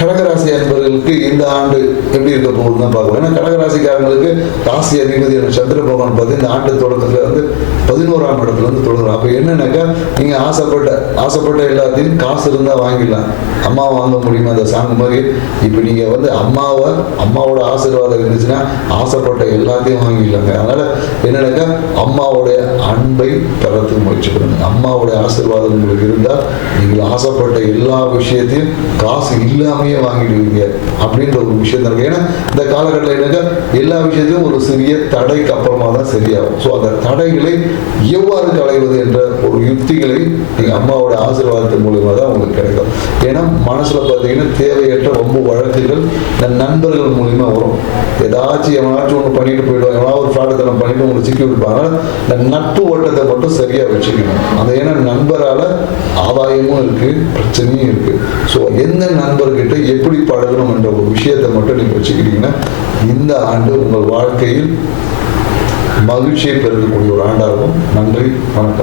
கடகராசி அன்பர்களுக்கு இந்த ஆண்டு எப்படி இருக்க போகுதுன்னு தான் பார்க்கணும். ஏன்னா கடகராசிக்காரங்களுக்கு ராசி அதிபதியான சந்திர பகவான் பார்த்து இந்த ஆண்டு தொடக்கத்துல 11ஆம் இடத்துல தொடங்குறோம். அப்ப என்னன்னாக்கா நீங்க ஆசைப்பட்ட எல்லாத்தையும் காசு இருந்தா வாங்கிடலாம். அம்மா வாங்க முடியுமா அந்த சாங் மாதிரி. இப்ப நீங்க அம்மாவோட ஆசீர்வாதம் இருந்துச்சுன்னா ஆசைப்பட்ட எல்லாத்தையும் வாங்கிடலாங்க. அதனால என்னன்னாக்கா அம்மாவுடைய அன்பை பெறத்துக்கு முயற்சி பண்ணுங்க. அம்மாவுடைய ஆசீர்வாதம் உங்களுக்கு இருந்தால் நீங்கள் ஆசைப்பட்ட எல்லா விஷயத்தையும் காசு இல்லாமையே வாங்கிடுவீங்க அப்படின்ற ஒரு விஷயம் இருக்கு. ஏன்னா இந்த காலகட்டத்தில் என்னக்கா எல்லா விஷயத்தையும் ஒரு சிறிய தடைக்கு அப்புறமா தான் சரியாகும். ஸோ அந்த தடைகளை எவ்வாறு களைவது என்ற ஒரு யுக்திகளை நீங்கள் அம்மாவோட ஆசீர்வாதத்தின் மூலமாக தான் உங்களுக்கு கிடைக்கும். ஏன்னா மனசுல பார்த்தீங்கன்னா தேவையற்ற ரொம்ப வழக்குகள் இந்த நண்பர்கள் மூலியமா வரும். ஏதாச்சும் ஒன்று பண்ணிட்டு போயிடுவாங்க, எவனாவது ஒரு ஃப்ராடுத்தனம் பண்ணிட்டு உங்களுக்கு சிக்கி விடுப்பாங்க. இந்த நட்பு ஓட்டத்தை மட்டும் சரியா வச்சுக்கணும். அந்த ஏன்னா நண்பரால ஆதாயமும் இருக்கு, பிரச்சனையும் இருக்கு. ஸோ எந்த நண்பர்கிட்ட எப்படி பழகணும் என்ற ஒரு விஷயத்தை மட்டும் நீங்க வச்சுக்கிட்டீங்கன்னா இந்த ஆண்டு உங்கள் வாழ்க்கையில் மகிழ்ச்சியை பெருக்கக்கூடிய ஒரு ஆண்டாகும். நன்றி, வணக்கம்.